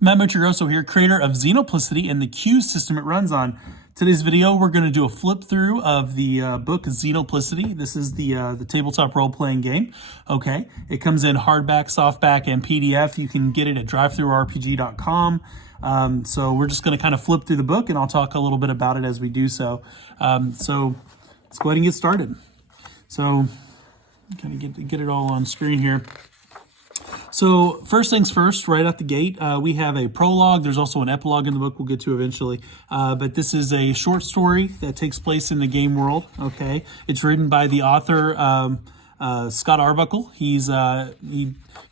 Matt Monteroso here, creator of Xenoplicity and the queue system it runs on. Today's video, we're going to do a flip through of the book Xenoplicity. This is the tabletop role-playing game. Okay, it comes in hardback, softback, and PDF. You can get it at drivethrurpg.com. So we're just going to kind of flip through the book, and I'll talk a little bit about it as we do so. So let's go ahead and get started. So kind of get it all on screen here. So first things first, right out the gate, we have a prologue. There's also an epilogue in the book we'll get to eventually. But this is a short story that takes place in the game world, okay? It's written by the author, Scott Arbuckle. He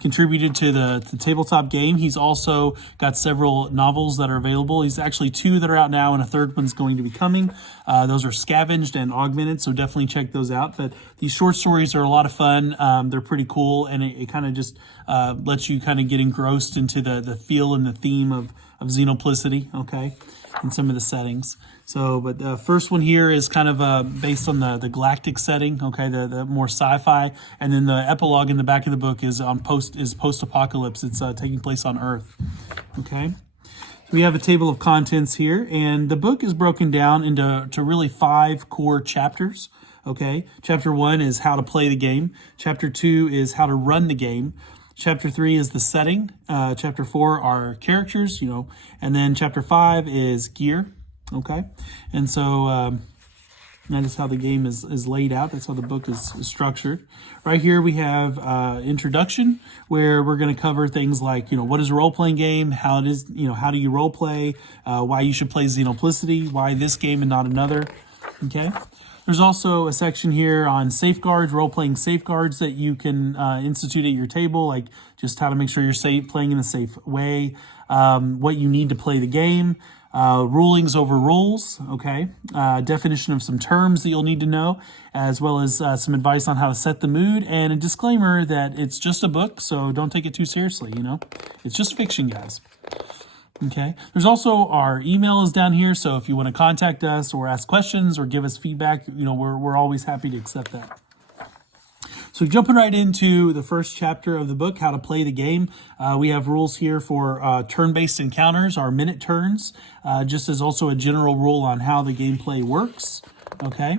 contributed to the tabletop game. He's also got several novels that are available. He's actually 2 that are out now, and a 3rd one's going to be coming. Those are scavenged and augmented, so definitely check those out. But these short stories are a lot of fun. They're pretty cool, and it kind of just lets you kind of get engrossed into the feel and the theme of Xenoplicity, okay, and some of the settings. So, but the first one here is kind of based on the galactic setting, okay, the more sci-fi, and then the epilogue in the back of the book is on post-apocalypse. It's taking place on Earth, okay. So we have a table of contents here, and the book is broken down into really 5 core chapters, okay. Chapter 1 is how to play the game. Chapter 2 is how to run the game. Chapter 3 is the setting. Chapter 4 are characters, and then chapter 5 is gear. Okay, and so that is how the game is laid out. That's how the book is structured. Right here we have introduction, where we're going to cover things like, what is a role-playing game, how it is, how do you role-play, why you should play Xenoplicity, why this game and not another, okay? There's also a section here on safeguards, role-playing safeguards that you can institute at your table, like just how to make sure you're playing in a safe way, what you need to play the game, rulings over rules, okay, definition of some terms that you'll need to know, as well as some advice on how to set the mood, and a disclaimer that it's just a book, so don't take it too seriously, It's just fiction, guys. Okay, there's also our email is down here, so if you want to contact us or ask questions or give us feedback, we're always happy to accept that. So jumping right into the first chapter of the book, how to play the game, we have rules here for turn-based encounters, our minute turns, just as also a general rule on how the gameplay works, okay?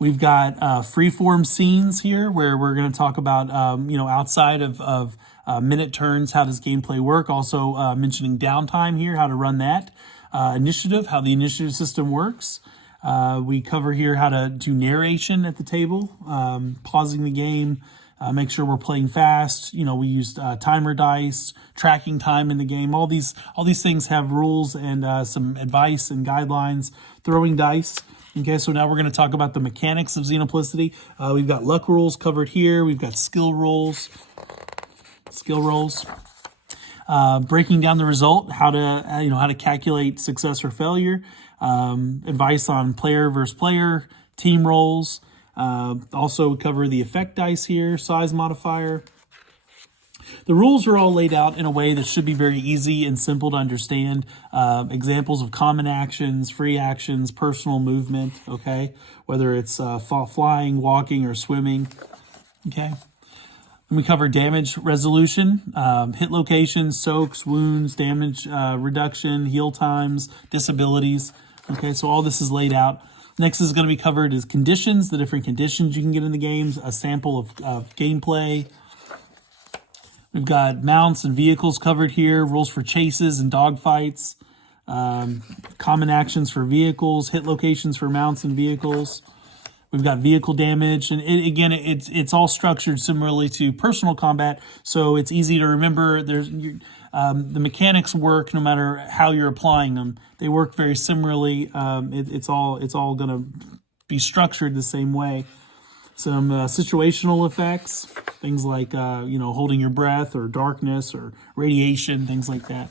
We've got free-form scenes here where we're going to talk about, outside of minute turns, how does gameplay work, also mentioning downtime here, how to run that, initiative, how the initiative system works. We cover here how to do narration at the table, pausing the game, make sure we're playing fast. We used timer dice, tracking time in the game. All these things have rules and some advice and guidelines. Throwing dice. Okay, so now we're going to talk about the mechanics of Xenoplicity. We've got luck rules covered here. We've got skill rolls. Breaking down the result, how to calculate success or failure. Advice on player versus player, team roles. Also cover the effect dice here, size modifier. The rules are all laid out in a way that should be very easy and simple to understand. Examples of common actions, free actions, personal movement, okay? Whether it's flying, walking, or swimming, okay? And we cover damage resolution, hit locations, soaks, wounds, damage reduction, heal times, disabilities. Okay, so all this is laid out. Next is going to be covered is conditions, the different conditions you can get in the games, a sample of gameplay. We've got mounts and vehicles covered here, rules for chases and dogfights, common actions for vehicles, hit locations for mounts and vehicles. We've got vehicle damage, and it's all structured similarly to personal combat, so it's easy to remember. The mechanics work no matter how you're applying them. They work very similarly. It's all going to be structured the same way. Some situational effects, things like holding your breath or darkness or radiation, things like that.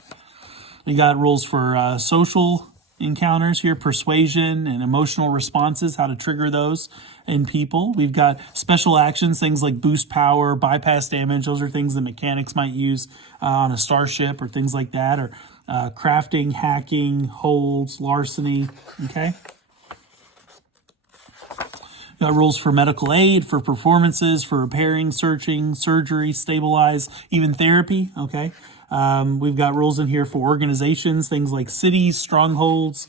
We got rules for social encounters here, persuasion and emotional responses, how to trigger those in people. We've got special actions, things like boost power, bypass damage. Those are things that mechanics might use on a starship or things like that, or crafting, hacking, holds, larceny, okay? Got rules for medical aid, for performances, for repairing, searching, surgery, stabilize, even therapy, okay? We've got rules in here for organizations, things like cities, strongholds,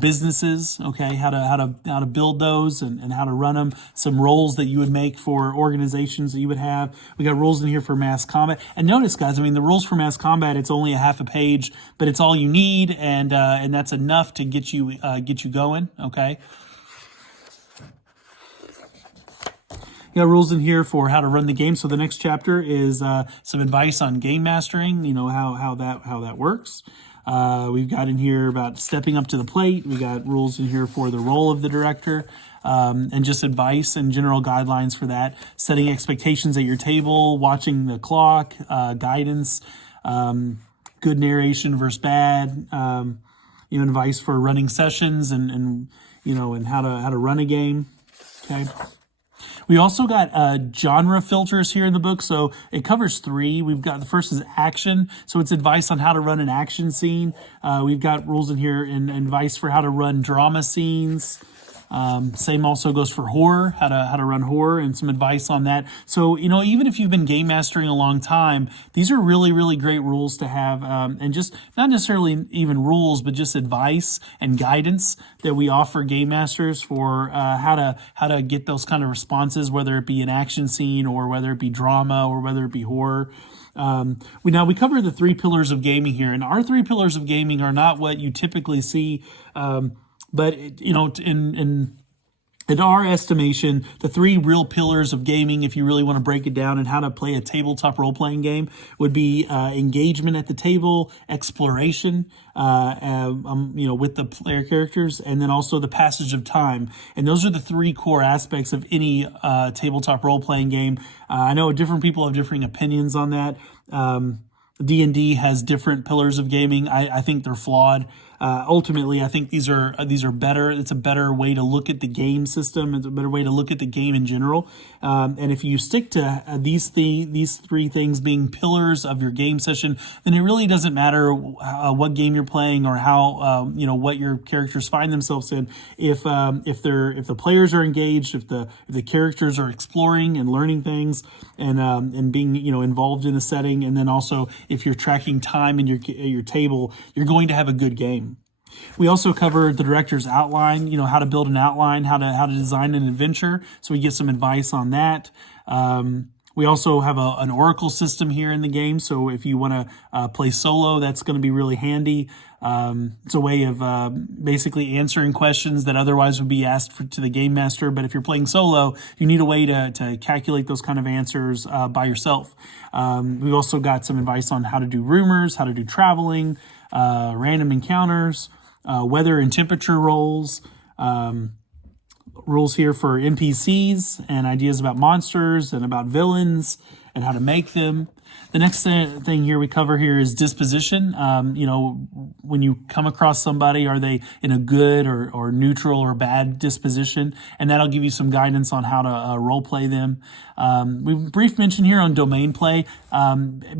businesses, okay, how to build those and how to run them, some roles that you would make for organizations that you would have. We got rules in here for mass combat. And notice, guys, I mean, the rules for mass combat, it's only a half a page, but it's all you need, and that's enough to get you going, okay? You got rules in here for how to run the game. So the next chapter is some advice on game mastering, how that works. We've got in here about stepping up to the plate. We got rules in here for the role of the director, and just advice and general guidelines for that. Setting expectations at your table, watching the clock, guidance, good narration versus bad, advice for running sessions and how to run a game. Okay. We also got genre filters here in the book, so it covers 3. We've got the first is action, so it's advice on how to run an action scene. We've got rules in here and advice for how to run drama scenes. Same also goes for horror, how to run horror, and some advice on that. So, even if you've been game mastering a long time, these are really, really great rules to have, and just not necessarily even rules, but just advice and guidance that we offer game masters for how to get those kind of responses, whether it be an action scene or whether it be drama or whether it be horror. We cover the 3 pillars of gaming here, and our 3 pillars of gaming are not what you typically see. But, in our estimation, the 3 real pillars of gaming, if you really want to break it down and how to play a tabletop role-playing game, would be engagement at the table, exploration, with the player characters, and then also the passage of time. And those are the 3 core aspects of any tabletop role-playing game. I know different people have differing opinions on that. D&D has different pillars of gaming. I think they're flawed. Ultimately, I think these are better. It's a better way to look at the game system. It's a better way to look at the game in general. And if you stick to these 3 things being pillars of your game session, then it really doesn't matter what game you're playing or how what your characters find themselves in. If the players are engaged, if the characters are exploring and learning things and being involved in the setting, and then also if you're tracking time in your table, you're going to have a good game. We also covered the director's outline, how to build an outline, how to design an adventure. So we get some advice on that. We also have an oracle system here in the game. So if you want to play solo, that's going to be really handy. It's a way of basically answering questions that otherwise would be asked to the game master. But if you're playing solo, you need a way to calculate those kind of answers by yourself. We've also got some advice on how to do rumors, how to do traveling, random encounters, weather and temperature rolls, rules here for NPCs and ideas about monsters and about villains and how to make them. The next thing here we cover here is disposition. When you come across somebody, are they in a good or neutral or bad disposition? And that'll give you some guidance on how to role play them. We brief mention here on domain play,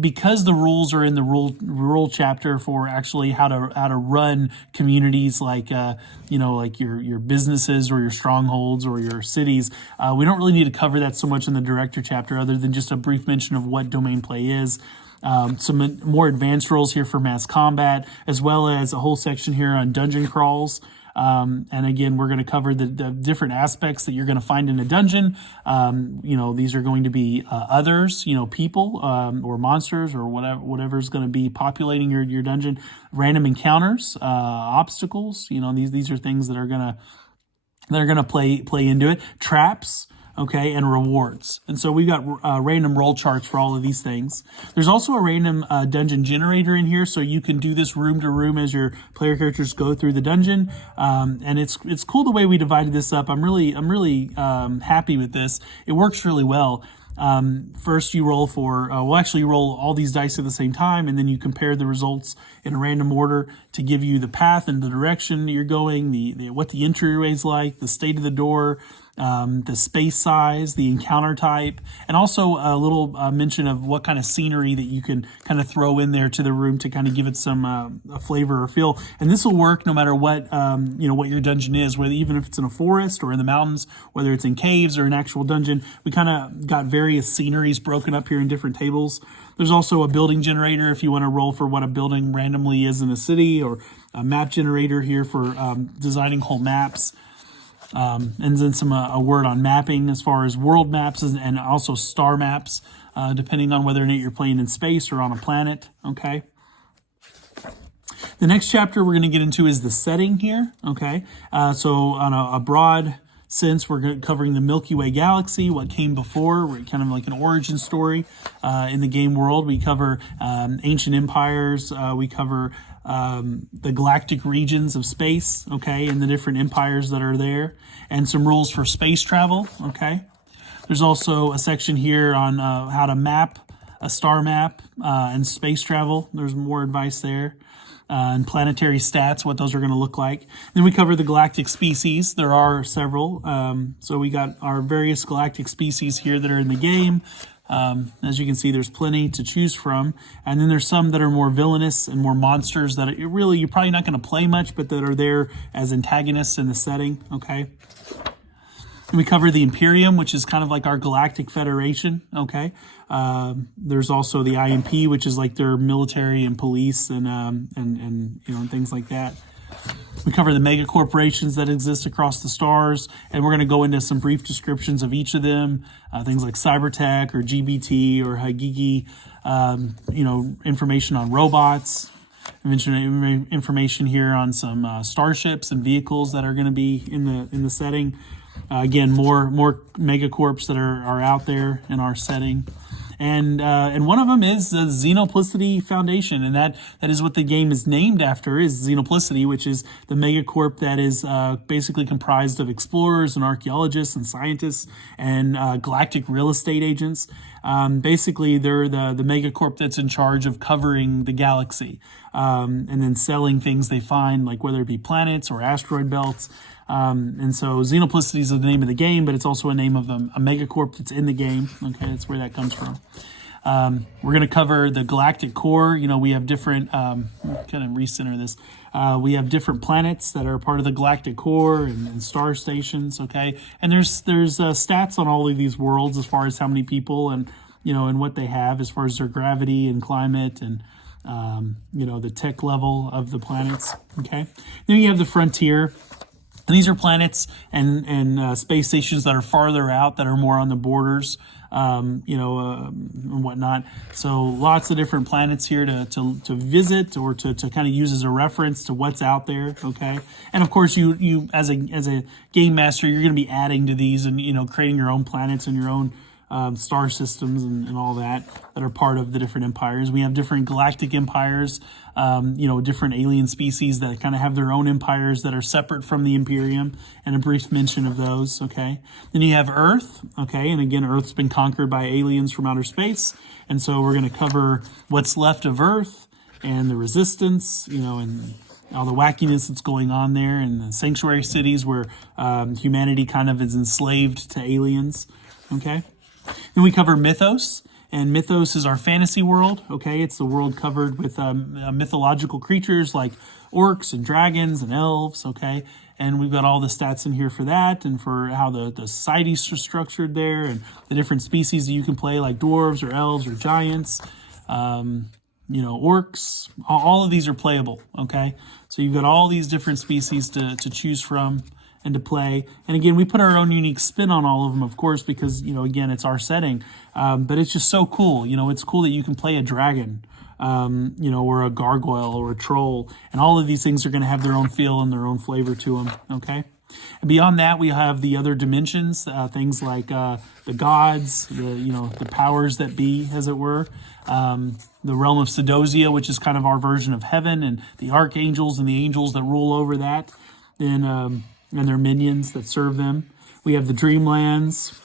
because the rules are in the rule chapter for actually how to run communities like your businesses or your strongholds or your cities. We don't really need to cover that so much in the director chapter, other than just a brief mention of what domain play is. Some more advanced rules here for mass combat, as well as a whole section here on dungeon crawls. And again, we're going to cover the different aspects that you're going to find in a dungeon. These are going to be others, people or monsters or whatever's going to be populating your dungeon. Random encounters, obstacles. These are things that are going to play into it. Traps. Okay, and rewards. And so we've got random roll charts for all of these things. There's also a random dungeon generator in here, so you can do this room to room as your player characters go through the dungeon. And it's cool the way we divided this up. I'm really happy with this. It works really well. First you roll you roll all these dice at the same time, and then you compare the results in a random order to give you the path and the direction you're going, what the entryway is like, the state of the door, the space size, the encounter type, and also a little mention of what kind of scenery that you can kind of throw in there to the room to kind of give it some a flavor or feel. And this will work no matter what what your dungeon is, whether even if it's in a forest or in the mountains, whether it's in caves or an actual dungeon. We kind of got various sceneries broken up here in different tables. There's also a building generator if you want to roll for what a building randomly is in a city, or a map generator here for designing whole maps. And then a word on mapping as far as world maps and also star maps, depending on whether or not you're playing in space or on a planet, okay? The next chapter we're going to get into is the setting here, okay? So on a broad sense, we're covering the Milky Way galaxy, what came before. We're kind of like an origin story in the game world. We cover ancient empires. We cover the galactic regions of space, okay, and the different empires that are there, and some rules for space travel, okay. There's also a section here on how to map a star map and space travel. There's more advice there. And planetary stats, what those are going to look like. Then we cover the galactic species. There are several. So we got our various galactic species here that are in the game. As you can see, there's plenty to choose from. And then there's some that are more villainous and more monsters that you're probably not going to play much, but that are there as antagonists in the setting, okay? And we cover the Imperium, which is kind of like our galactic federation, okay? There's also the IMP, which is like their military and police and things like that. We cover the mega corporations that exist across the stars, and we're going to go into some brief descriptions of each of them, things like Cybertech or GBT or Hagigi, information on robots. I mentioned information here on some starships and vehicles that are going to be in the setting. Again, more megacorps that are out there in our setting. And one of them is the Xenoplicity Foundation, and that is what the game is named after, is Xenoplicity, which is the megacorp that is basically comprised of explorers and archaeologists and scientists and galactic real estate agents. Basically, they're the megacorp that's in charge of covering the galaxy and then selling things they find, like whether it be planets or asteroid belts. And so Xenoplicity is the name of the game, but it's also a name of a megacorp that's in the game. Okay, that's where that comes from. We're going to cover the galactic core. We have different, kind of recenter this. We have different planets that are part of the galactic core and star stations. Okay, and there's stats on all of these worlds as far as how many people and what they have as far as their gravity and climate and the tech level of the planets. Okay, then you have the frontier. And these are planets and space stations that are farther out, that are more on the borders, and whatnot. So lots of different planets here to visit or to kind of use as a reference to what's out there. Okay, and of course you as a game master, you're going to be adding to these and creating your own planets and your own star systems and all that are part of the different empires. We have different galactic empires, different alien species that kind of have their own empires that are separate from the Imperium, and a brief mention of those, okay? Then you have Earth, okay? And again, Earth's been conquered by aliens from outer space, and so we're going to cover what's left of Earth and the resistance, and all the wackiness that's going on there, and the sanctuary cities where humanity kind of is enslaved to aliens, okay? Then we cover Mythos, and Mythos is our fantasy world, okay? It's the world covered with mythological creatures like orcs and dragons and elves, okay? And we've got all the stats in here for that and for how the societies are structured there and the different species that you can play, like dwarves or elves or giants, orcs. All of these are playable, okay? So you've got all these different species to choose from and to play. And again, we put our own unique spin on all of them, of course, because, again, it's our setting. But it's just so cool. It's cool that you can play a dragon, or a gargoyle or a troll. And all of these things are going to have their own feel and their own flavor to them, okay? And beyond that, we have the other dimensions, things like the gods, the powers that be, as it were. The realm of Sedosia, which is kind of our version of heaven, and the archangels and the angels that rule over that. And their minions that serve them. We have the Dreamlands.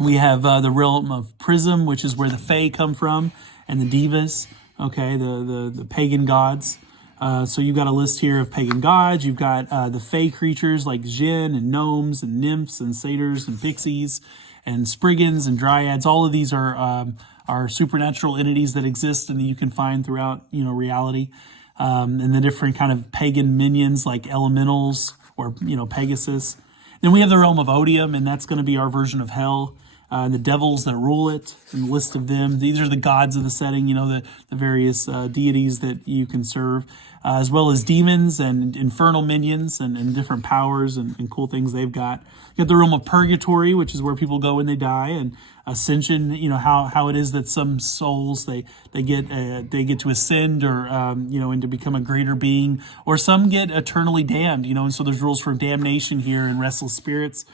We have the realm of Prism, which is where the Fae come from, and the Divas, okay, the pagan gods. So you've got a list here of pagan gods. You've got the Fae creatures like Jinn and gnomes and nymphs and satyrs and pixies and spriggans and dryads. All of these are supernatural entities that exist and that you can find throughout reality. And the different kind of pagan minions like elementals, or Pegasus. Then we have the realm of Odium, and that's going to be our version of hell. and the devils that rule it, and the list of them. These are the gods of the setting, you know, the various deities that you can serve, as well as demons and infernal minions and different powers and cool things they've got. You got the realm of purgatory, which is where people go when they die, and ascension, you know, how it is that some souls they get to ascend or you know, and to become a greater being, or some get eternally damned, you know, and so there's rules for damnation here and restless spirits.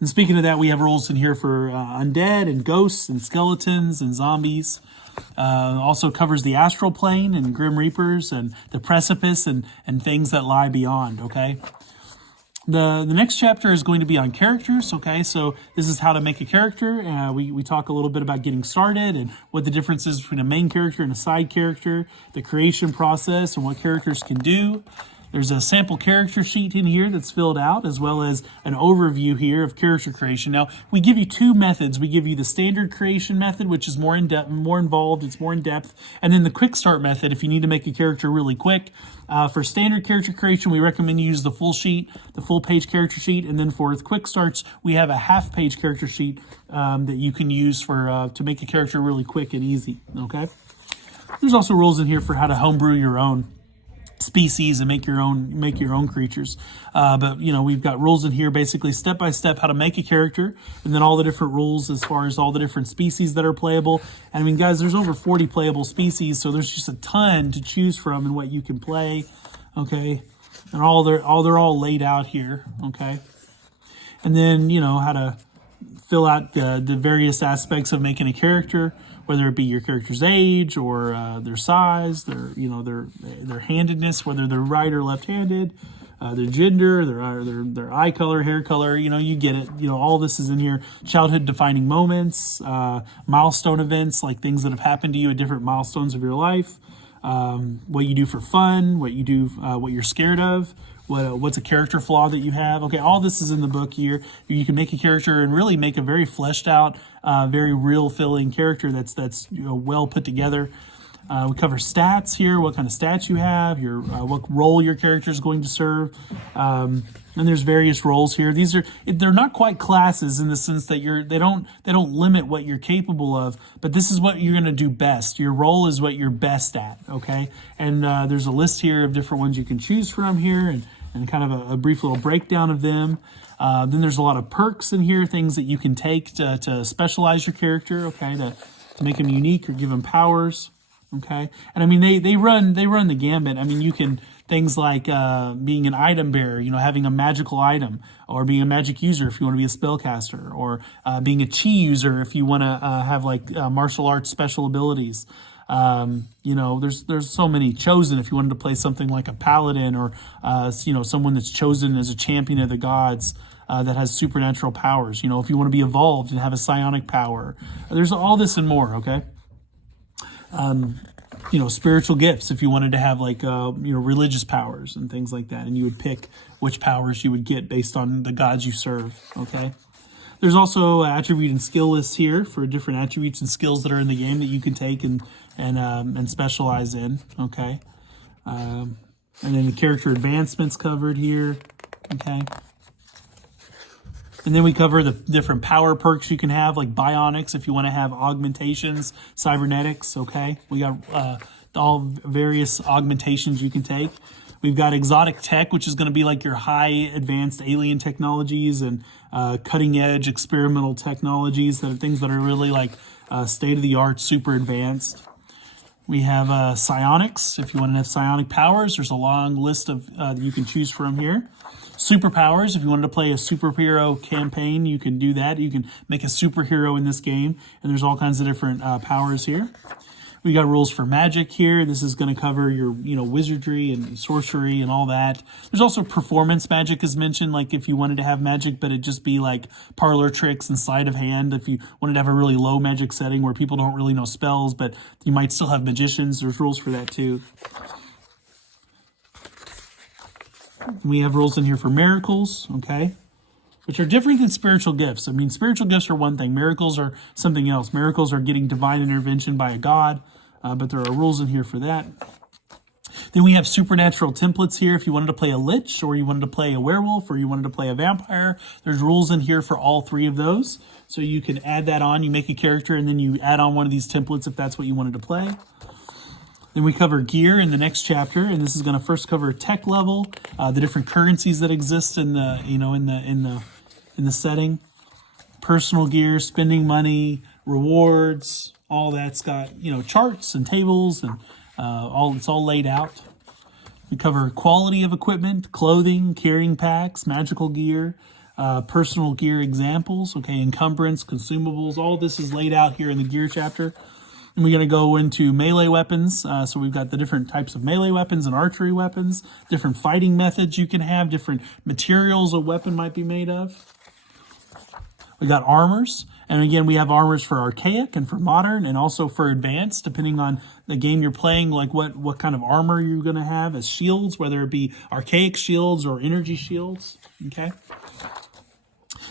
And speaking of that, we have rules in here for undead and ghosts and skeletons and zombies. Also covers the astral plane and grim reapers and the precipice and things that lie beyond. Okay. The next chapter is going to be on characters, okay? So this is how to make a character. We talk a little bit about getting started and what the difference is between a main character and a side character, the creation process and what characters can do. There's a sample character sheet in here that's filled out, as well as an overview here of character creation. Now, we give you two methods. We give you the standard creation method, which is more involved, it's more in depth, and then the quick start method if you need to make a character really quick. For standard character creation, we recommend you use the full sheet, the full page character sheet, and then for quick starts, we have a half page character sheet that you can use for to make a character really quick and easy. Okay. There's also rules in here for how to homebrew your own species and make your own creatures, but you know, we've got rules in here basically step by step how to make a character, and then all the different rules as far as all the different species that are playable. And I mean, guys, there's over 40 playable species, so there's just a ton to choose from and what you can play. Okay, and they're all laid out here. Okay, and then you know how to fill out the various aspects of making a character, whether it be your character's age or their size, their handedness, whether they're right or left-handed, their gender, their eye color, hair color. You know, you get it. You know, all this is in here. Childhood defining moments, milestone events, like things that have happened to you at different milestones of your life. What you do for fun, what you do, what you're scared of. What's a character flaw that you have? Okay, all this is in the book here. You can make a character and really make a very fleshed out, very real feeling character that's you know, well put together. We cover stats here, what kind of stats you have, what role your character is going to serve, and there's various roles here. They're not quite classes in the sense that they don't limit what you're capable of, but this is what you're going to do best. Your role is what you're best at, okay? And there's a list here of different ones you can choose from here, and kind of a brief little breakdown of them. Then there's a lot of perks in here, things that you can take to specialize your character, okay, to make them unique or give them powers. Okay, and I mean they run the gambit. I mean, you can things like being an item bearer, you know, having a magical item, or being a magic user if you want to be a spellcaster, or being a chi user if you want to have like martial arts special abilities. You know, there's so many. Chosen if you wanted to play something like a paladin, or you know, someone that's chosen as a champion of the gods. That has supernatural powers. You know, if you want to be evolved and have a psionic power, there's all this and more. Okay. You know, spiritual gifts if you wanted to have like, you know, religious powers and things like that. And you would pick which powers you would get based on the gods you serve, okay? There's also attribute and skill lists here for different attributes and skills that are in the game that you can take and specialize in, okay? And then the character advancements covered here, okay? And then we cover the different power perks you can have, like bionics, if you want to have augmentations, cybernetics, okay? We got all various augmentations you can take. We've got exotic tech, which is going to be like your high advanced alien technologies and cutting edge experimental technologies, that are things that are really like state-of-the-art, super advanced. We have psionics, if you want to have psionic powers. There's a long list of that you can choose from here. Superpowers, if you wanted to play a superhero campaign, you can do that. You can make a superhero in this game, and there's all kinds of different powers here. We got rules for magic here. This is going to cover your, you know, wizardry and sorcery and all that. There's also performance magic is mentioned, like if you wanted to have magic, but it just be like parlor tricks and sleight of hand. If you wanted to have a really low magic setting where people don't really know spells, but you might still have magicians, there's rules for that too. We have rules in here for miracles, okay, which are different than spiritual gifts. I mean, spiritual gifts are one thing. Miracles are something else. Miracles are getting divine intervention by a god, but there are rules in here for that. Then we have supernatural templates here. If you wanted to play a lich, or you wanted to play a werewolf, or you wanted to play a vampire, there's rules in here for all three of those. So you can add that on. You make a character, and then you add on one of these templates if that's what you wanted to play. Then we cover gear in the next chapter, and this is going to first cover tech level, the different currencies that exist in the in the setting, personal gear, spending money, rewards, all that's got charts and tables and it's all laid out. We cover quality of equipment, clothing, carrying packs, magical gear, personal gear examples, encumbrance, consumables. All this is laid out here in the gear chapter. And we're going to go into melee weapons. So we've got the different types of melee weapons and archery weapons, different fighting methods you can have, different materials a weapon might be made of. We got armors. And again, we have armors for archaic and for modern and also for advanced, depending on the game you're playing, like what kind of armor you're going to have as shields, whether it be archaic shields or energy shields. Okay.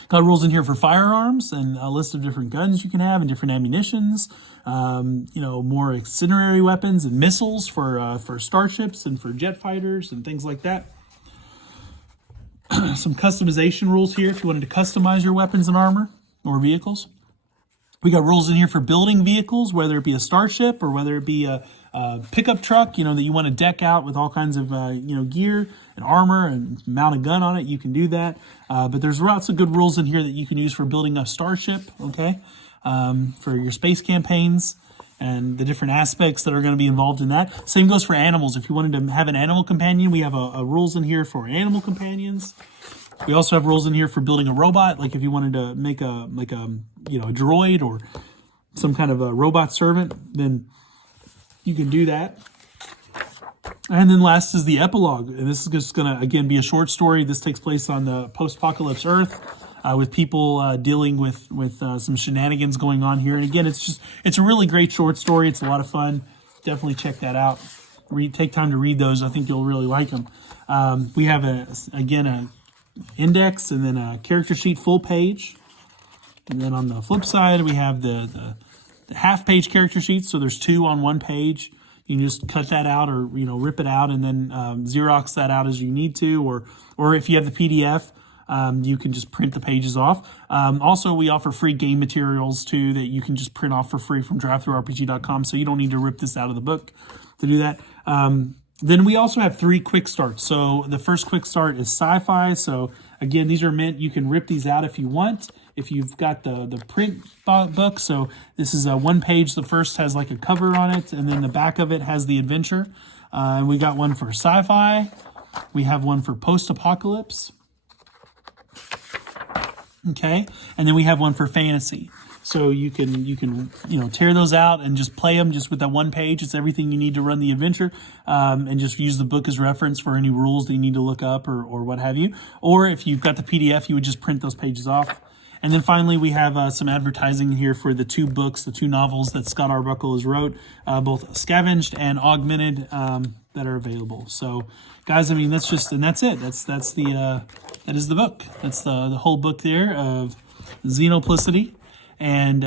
Got rules in here for firearms and a list of different guns you can have and different ammunitions. More incendiary weapons and missiles for starships and for jet fighters and things like that. Some customization rules here if you wanted to customize your weapons and armor or vehicles. We got rules in here for building vehicles, whether it be a starship or whether it be a pickup truck, that you want to deck out with all kinds of, gear and armor and mount a gun on it. You can do that. But there's lots of good rules in here that you can use for building a starship, for your space campaigns and the different aspects that are going to be involved in that. Same goes for animals. If you wanted to have an animal companion, we have a rules in here for animal companions. We also have rules in here for building a robot, like if you wanted to make a droid or some kind of a robot servant, then you can do that. And then last is the epilogue. And this is just going to, again, be a short story. This takes place on the post-apocalypse Earth with people dealing with some shenanigans going on here. And again, it's a really great short story. It's a lot of fun. Definitely check that out. Take time to read those. I think you'll really like them. We have, a index and then a character sheet full page. And then on the flip side, we have the half-page character sheets. So there's two on one page. You can just cut that out or, rip it out and then Xerox that out as you need to. Or if you have the PDF, you can just print the pages off. Also, we offer free game materials, too, that you can just print off for free from drivethrurpg.com. So you don't need to rip this out of the book to do that. Then we also have 3 quick starts. So the first quick start is sci-fi. So again, these are meant, you can rip these out if you want, if you've got the print book. So this is one page. The first has like a cover on it, and then the back of it has the adventure. And we got one for sci-fi. We have one for post-apocalypse. Okay, and then we have one for fantasy. So you can tear those out and just play them just with that one page. It's everything you need to run the adventure, and just use the book as reference for any rules that you need to look up or what have you. Or if you've got the PDF, you would just print those pages off. And then finally, we have some advertising here for the 2 books, the 2 novels that Scott Arbuckle has wrote, both scavenged and augmented, that are available. So, guys, I mean, that's it. That is the book. That's the whole book there of Xenoplicity. And,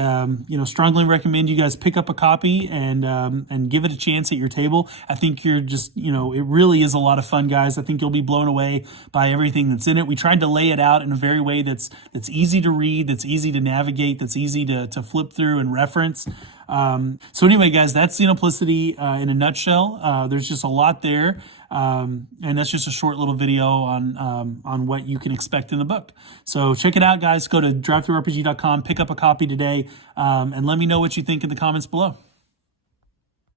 strongly recommend you guys pick up a copy and give it a chance at your table. I think you're just, it really is a lot of fun, guys. I think you'll be blown away by everything that's in it. We tried to lay it out in a very way that's easy to read, that's easy to navigate, that's easy to flip through and reference. So anyway, guys, that's Xenoplicity in a nutshell. There's just a lot there. And that's just a short little video on what you can expect in the book. So check it out, guys. Go to drivethrurpg.com, pick up a copy today, and let me know what you think in the comments below.